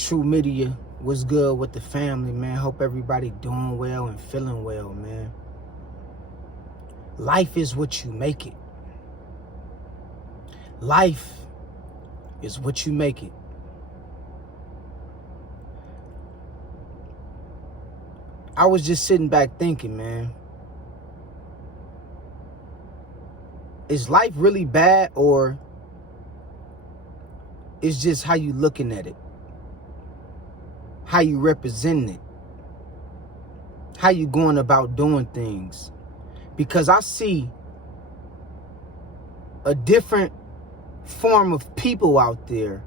True Media, what's good with the family, man? Hope everybody doing well and feeling well, man. Life is what you make it. Life is what you make it. I was just sitting back thinking, man. Is life really bad, or it's just how you looking at it? How you representing it? How you going about doing things? Because I see a different form of people out there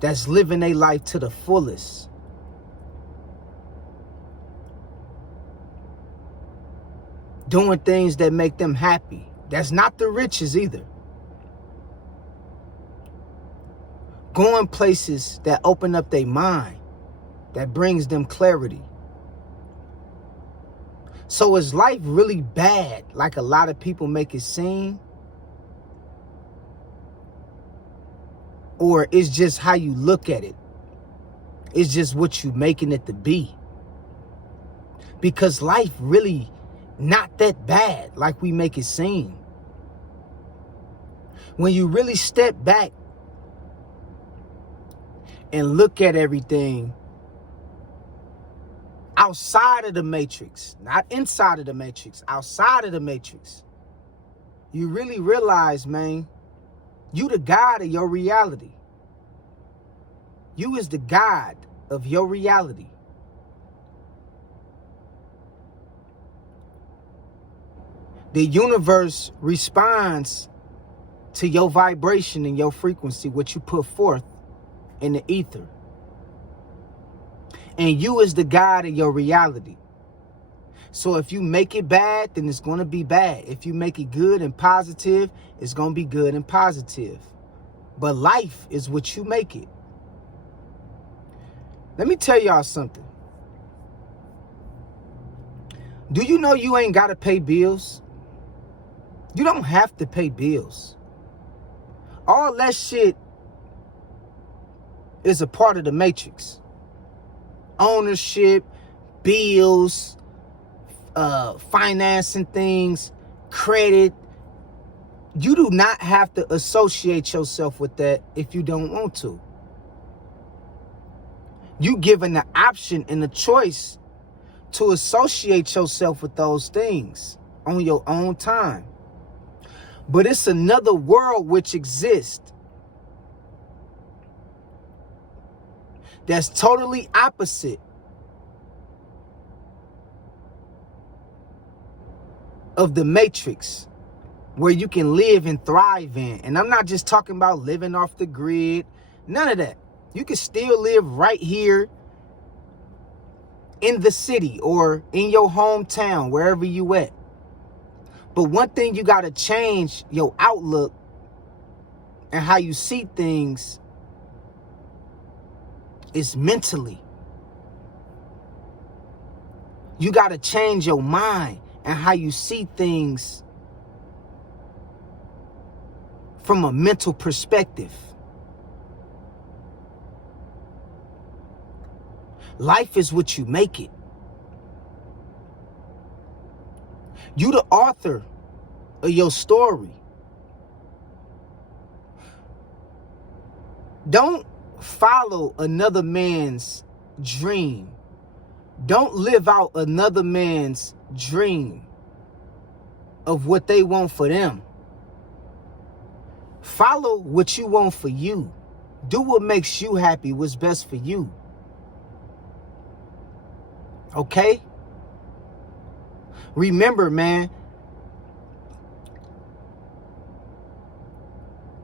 that's living their life to the fullest. Doing things that make them happy. That's not the riches either. Going places that open up their mind, that brings them clarity. So is life really bad, like a lot of people make it seem? Or it's just how you look at it? It's just what you making it to be? Because life really not that bad like we make it seem. When you really step back and look at everything outside of the matrix, not inside of the matrix, outside of the matrix, you really realize, man, you the God of your reality. You is the God of your reality. The universe responds to your vibration and your frequency, what you put forth in the ether. And you is the God of your reality. So if you make it bad, then it's going to be bad. If you make it good and positive, it's going to be good and positive. But life is what you make it. Let me tell y'all something. Do you know you ain't got to pay bills? You don't have to pay bills. All that shit is a part of the matrix. Ownership, bills, financing things, credit. You do not have to associate yourself with that if you don't want to. You given the option and the choice to associate yourself with those things on your own time. But it's another world which exists that's totally opposite of the matrix, where you can live and thrive in. And I'm not just talking about living off the grid, none of that. You can still live right here in the city or in your hometown, wherever you at. But one thing you got to change your outlook and how you see things is mentally. You got to change your mind and how you see things from a mental perspective. Life is what you make it. You the author of your story. Don't follow another man's dream. Don't live out another man's dream of what they want for them. Follow what you want for you. Do what makes you happy, what's best for you. Okay? Remember, man,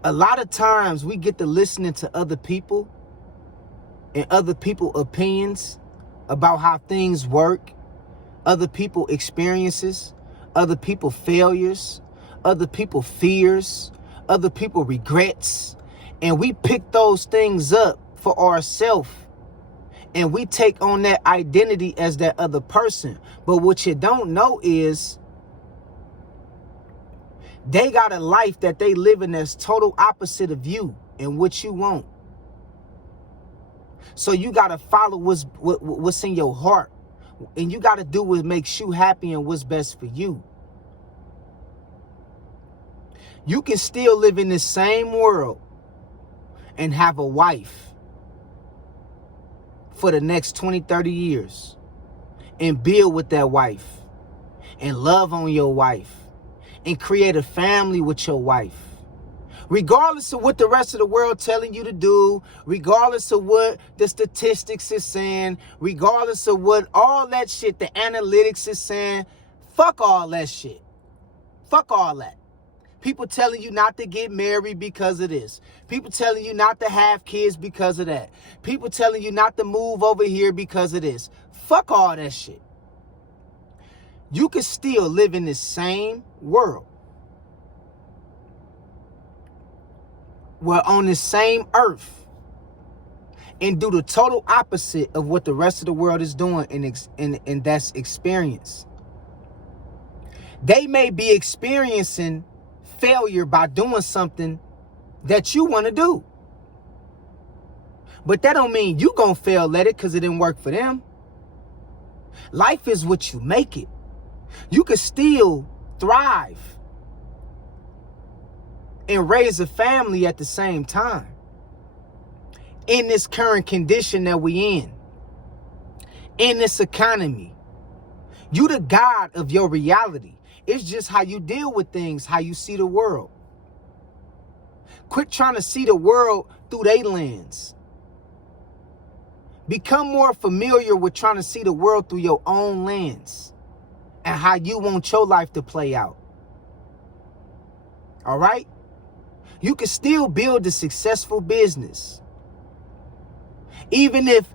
a lot of times we get to listening to other people and other people's opinions about how things work, other people's experiences, other people's failures, other people's fears, other people's regrets. And we pick those things up for ourselves. And we take on that identity as that other person. But what you don't know is they got a life that they live in that's total opposite of you and what you want. So you got to follow what's in your heart. And you got to do what makes you happy and what's best for you. You can still live in the same world and have a wife for the next 20, 30 years and build with that wife and love on your wife and create a family with your wife. Regardless of what the rest of the world telling you to do, regardless of what the statistics is saying, regardless of what all that shit, the analytics is saying, fuck all that shit. Fuck all that. People telling you not to get married because of this. People telling you not to have kids because of that. People telling you not to move over here because of this. Fuck all that shit. You can still live in the same world. We're on the same earth and do the total opposite of what the rest of the world is doing, and that's experience. They may be experiencing failure by doing something that you want to do. But that don't mean you gonna fail at it because it didn't work for them. Life is what you make it. You can still thrive and raise a family at the same time in this current condition that we in this economy. You the God of your reality. It's just how you deal with things, how you see the world. Quit trying to see the world through their lens. Become more familiar with trying to see the world through your own lens and how you want your life to play out. All right? You can still build a successful business. Even if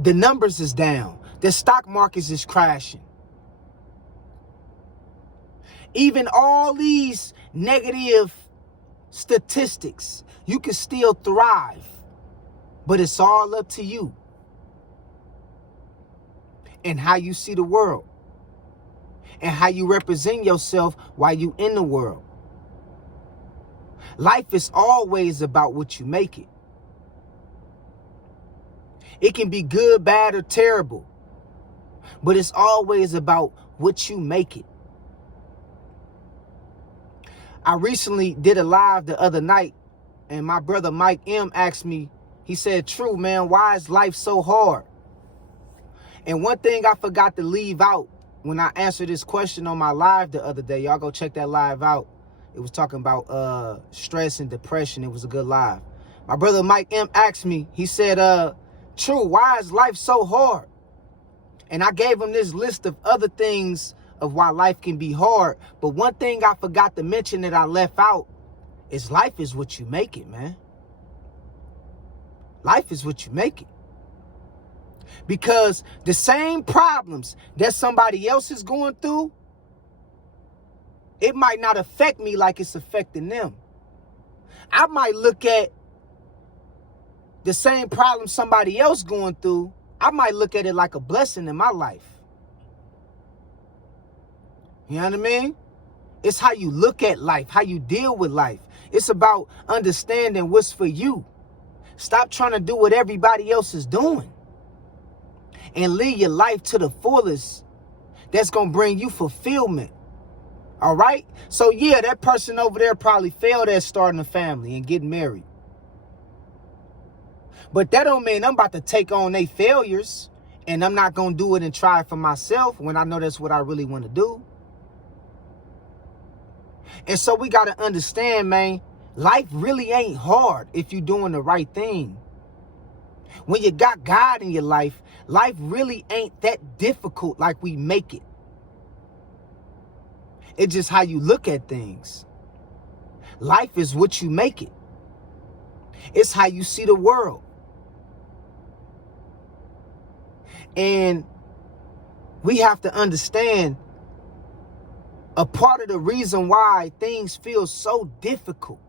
the numbers is down, the stock market is crashing. Even all these negative statistics, you can still thrive. But it's all up to you and how you see the world and how you represent yourself while you in the world. Life is always about what you make it. It can be good, bad, or terrible, but it's always about what you make it. I recently did a live the other night, and my brother Mike M asked me, he said, "True, man, why is life so hard?" And one thing I forgot to leave out when I answered this question on my live the other day, y'all go check that live out. It was talking about stress and depression. It was a good live. My brother Mike M asked me, he said, "True, why is life so hard?" And I gave him this list of other things of why life can be hard. But one thing I forgot to mention that I left out is life is what you make it, man. Life is what you make it. Because the same problems that somebody else is going through, it might not affect me like it's affecting them. I might look at the same problem somebody else going through, I might look at it like a blessing in my life. You know what I mean? It's how you look at life, how you deal with life. It's about understanding what's for you. Stop trying to do what everybody else is doing. And live your life to the fullest. That's going to bring you fulfillment. All right? So yeah, that person over there probably failed at starting a family and getting married. But that don't mean I'm about to take on their failures and I'm not going to do it and try it for myself when I know that's what I really want to do. And so we got to understand, man, life really ain't hard if you're doing the right thing. When you got God in your life, life really ain't that difficult like we make it. It's just how you look at things. Life is what you make it. It's how you see the world. And we have to understand a part of the reason why things feel so difficult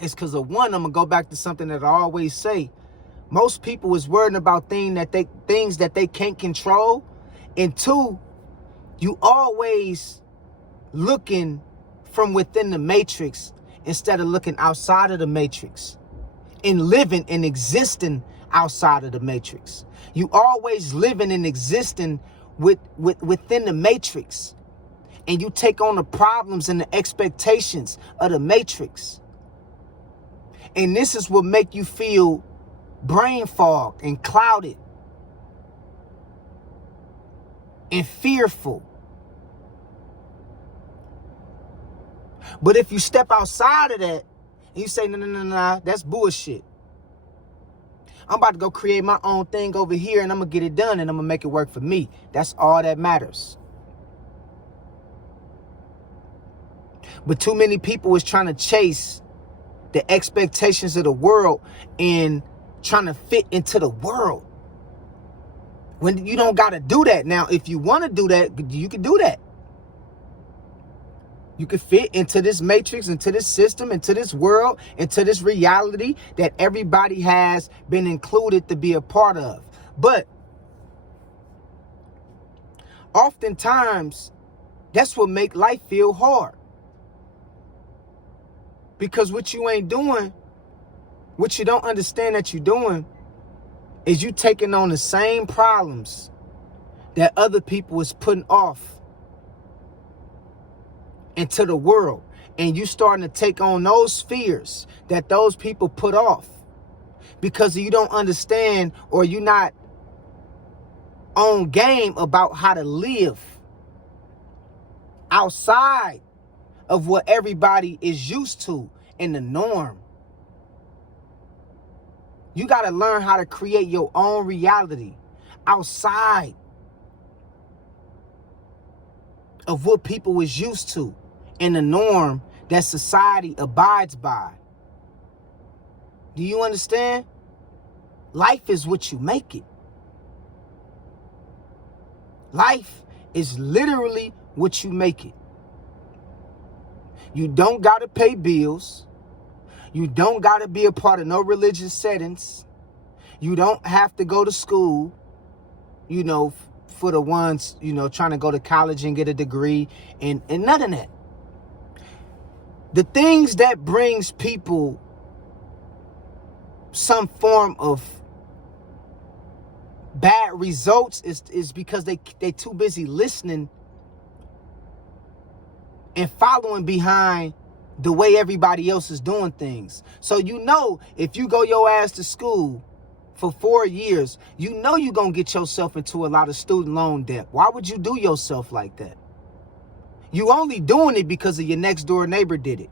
is because of one, I'm going to go back to something that I always say. Most people is worrying about things that they can't control. And two, you always looking from within the matrix instead of looking outside of the matrix and living and existing outside of the matrix. You always living and existing within the matrix. And you take on the problems and the expectations of the matrix. And this is what make you feel brain fog and clouded and fearful. But if you step outside of that and you say, no, that's bullshit. I'm about to go create my own thing over here and I'm going to get it done and I'm going to make it work for me. That's all that matters. But too many people is trying to chase the expectations of the world and trying to fit into the world. When you don't got to do that. Now, if you want to do that, you can do that. You can fit into this matrix, into this system, into this world, into this reality that everybody has been included to be a part of. But oftentimes, that's what make life feel hard. Because what you ain't doing, what you don't understand that you're doing, is you taking on the same problems that other people is putting off into the world. And you starting to take on those fears that those people put off because you don't understand, or you're not on game about how to live outside of what everybody is used to in the norm. You got to learn how to create your own reality outside of what people is used to in the norm that society abides by. Do you understand? Life is what you make it. Life is literally what you make it. You don't got to pay bills. You don't got to be a part of no religious settings. You don't have to go to school, for the ones, trying to go to college and get a degree and none of that. The things that brings people some form of bad results is because they too busy listening and following behind the way everybody else is doing things. So if you go your ass to school for 4 years, you're going to get yourself into a lot of student loan debt. Why would you do yourself like that? You only doing it because of your next door neighbor did it.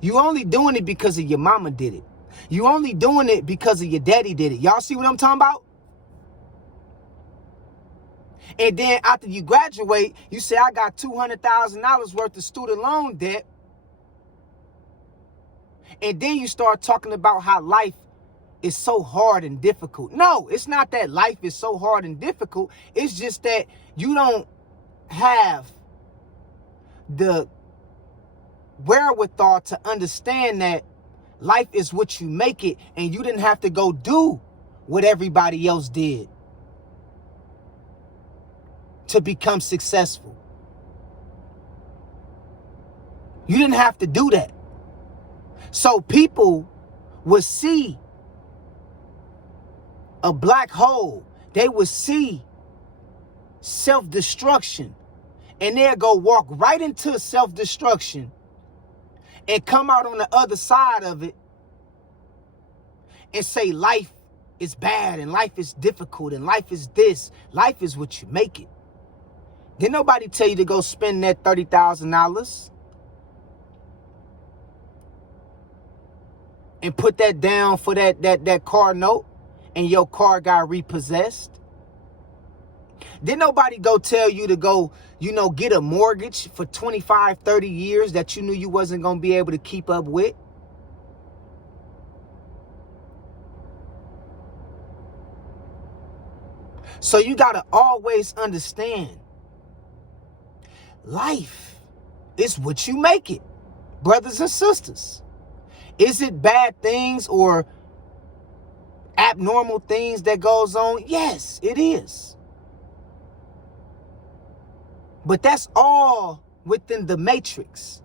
You only doing it because of your mama did it. You only doing it because of your daddy did it. Y'all see what I'm talking about? And then after you graduate, you say, I got $200,000 worth of student loan debt. And then you start talking about how life is so hard and difficult. No, it's not that life is so hard and difficult. It's just that you don't have the wherewithal to understand that life is what you make it, and you didn't have to go do what everybody else did to become successful. You didn't have to do that. So people would see a black hole. They would see self-destruction, and they'll go walk right into self-destruction and come out on the other side of it and say life is bad and life is difficult and life is this. Life is what you make it. Did nobody tell you to go spend that $30,000 and put that down for that car note and your car got repossessed? Did nobody go tell you to go, get a mortgage for 25, 30 years that you knew you wasn't going to be able to keep up with? So you got to always understand, life is what you make it, brothers and sisters. Is it bad things or abnormal things that goes on? Yes, it is. But that's all within the matrix.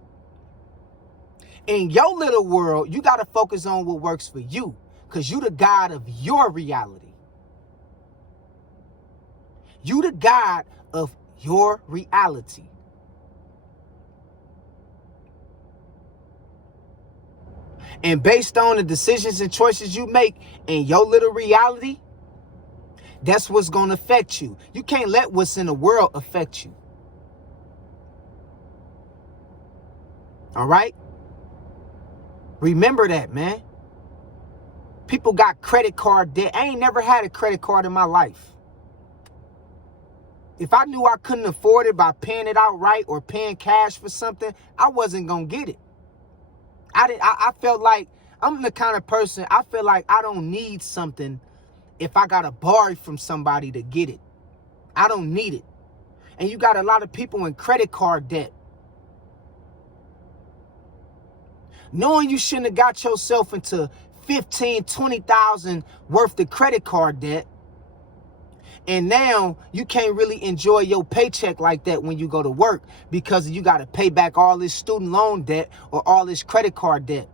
In your little world, you got to focus on what works for you. Because you the God of your reality. You the God of your reality. And based on the decisions and choices you make in your little reality, that's what's going to affect you. You can't let what's in the world affect you. All right? Remember that, man. People got credit card debt. I ain't never had a credit card in my life. If I knew I couldn't afford it by paying it outright or paying cash for something, I wasn't going to get it. I felt like I'm the kind of person, I feel like I don't need something if I got to borrow from somebody to get it. I don't need it. And you got a lot of people in credit card debt. Knowing you shouldn't have got yourself into 15, 20,000 worth of credit card debt. And now you can't really enjoy your paycheck like that when you go to work because you got to pay back all this student loan debt or all this credit card debt.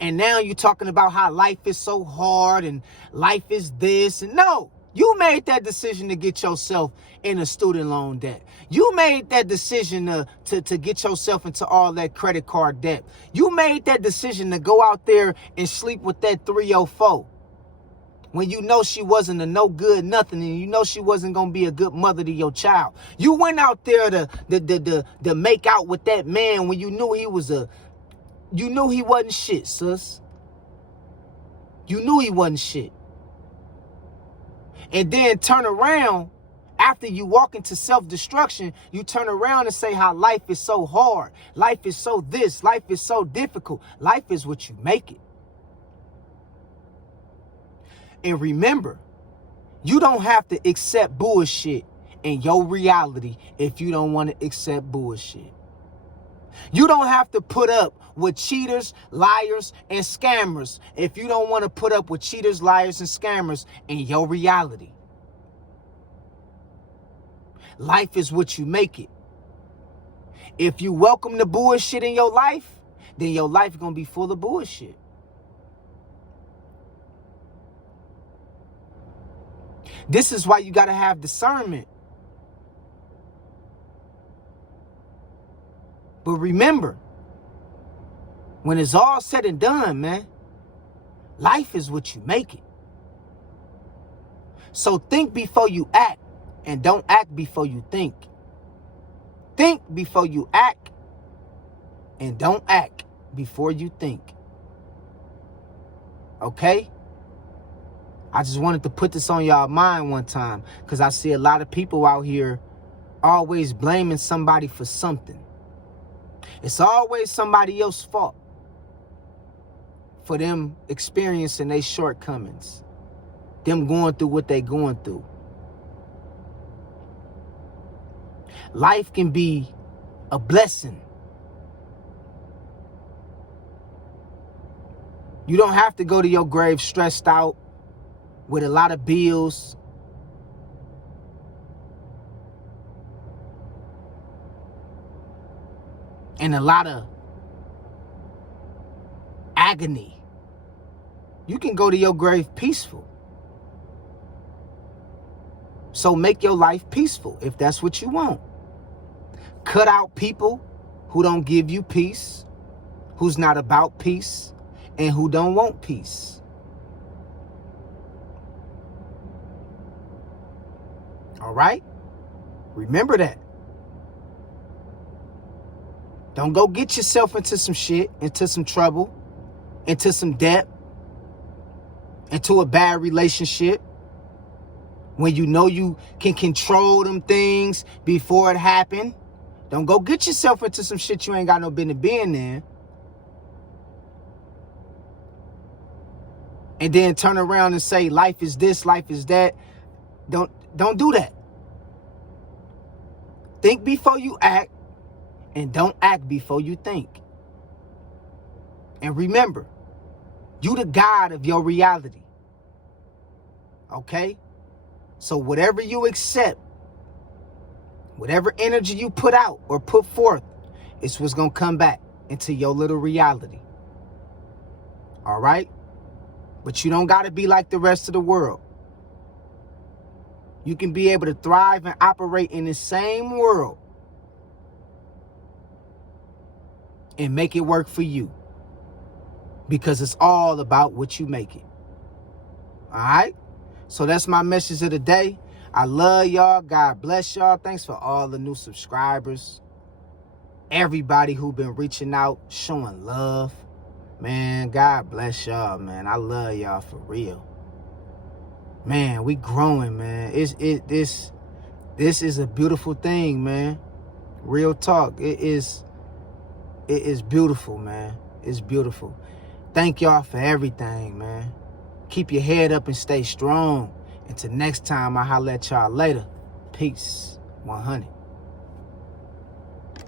And now you're talking about how life is so hard and life is this. And no, you made that decision to get yourself in a student loan debt. You made that decision to get yourself into all that credit card debt. You made that decision to go out there and sleep with that 304 when you know she wasn't a no good nothing and you know she wasn't going to be a good mother to your child. You went out there to make out with that man when you knew he wasn't shit, sis. You knew he wasn't shit. And then turn around, after you walk into self-destruction, you turn around and say how life is so hard. Life is so this. Life is so difficult. Life is what you make it. And remember, you don't have to accept bullshit in your reality if you don't want to accept bullshit. You don't have to put up with cheaters, liars, and scammers if you don't want to put up with cheaters, liars, and scammers in your reality. Life is what you make it. If you welcome the bullshit in your life, then your life is going to be full of bullshit. This is why you got to have discernment. But remember, when it's all said and done, man, life is what you make it. So think before you act and don't act before you think. Think before you act and don't act before you think. Okay? I just wanted to put this on y'all mind one time because I see a lot of people out here always blaming somebody for something. It's always somebody else's fault for them experiencing their shortcomings, them going through what they're going through. Life can be a blessing. You don't have to go to your grave stressed out with a lot of bills. And a lot of agony. You can go to your grave peaceful. So make your life peaceful if that's what you want. Cut out people who don't give you peace, who's not about peace, and who don't want peace. All right? Remember that. Don't go get yourself into some shit, into some trouble, into some debt, into a bad relationship when you know you can control them things before it happened. Don't go get yourself into some shit you ain't got no business being in. And then turn around and say life is this, life is that. Don't do that. Think before you act. And don't act before you think. And remember, you the God of your reality. Okay? So whatever you accept, whatever energy you put out or put forth, is what's going to come back into your little reality. All right? But you don't got to be like the rest of the world. You can be able to thrive and operate in the same world and make it work for you. Because it's all about what you make it. All right? So that's my message of the day. I love y'all. God bless y'all. Thanks for all the new subscribers. Everybody who been reaching out, showing love. Man, God bless y'all, man. I love y'all for real. Man, we growing, man. This is a beautiful thing, man. Real talk. It is beautiful, man. It's beautiful. Thank y'all for everything, man. Keep your head up and stay strong. Until next time, I'll holler at y'all later. Peace. 100.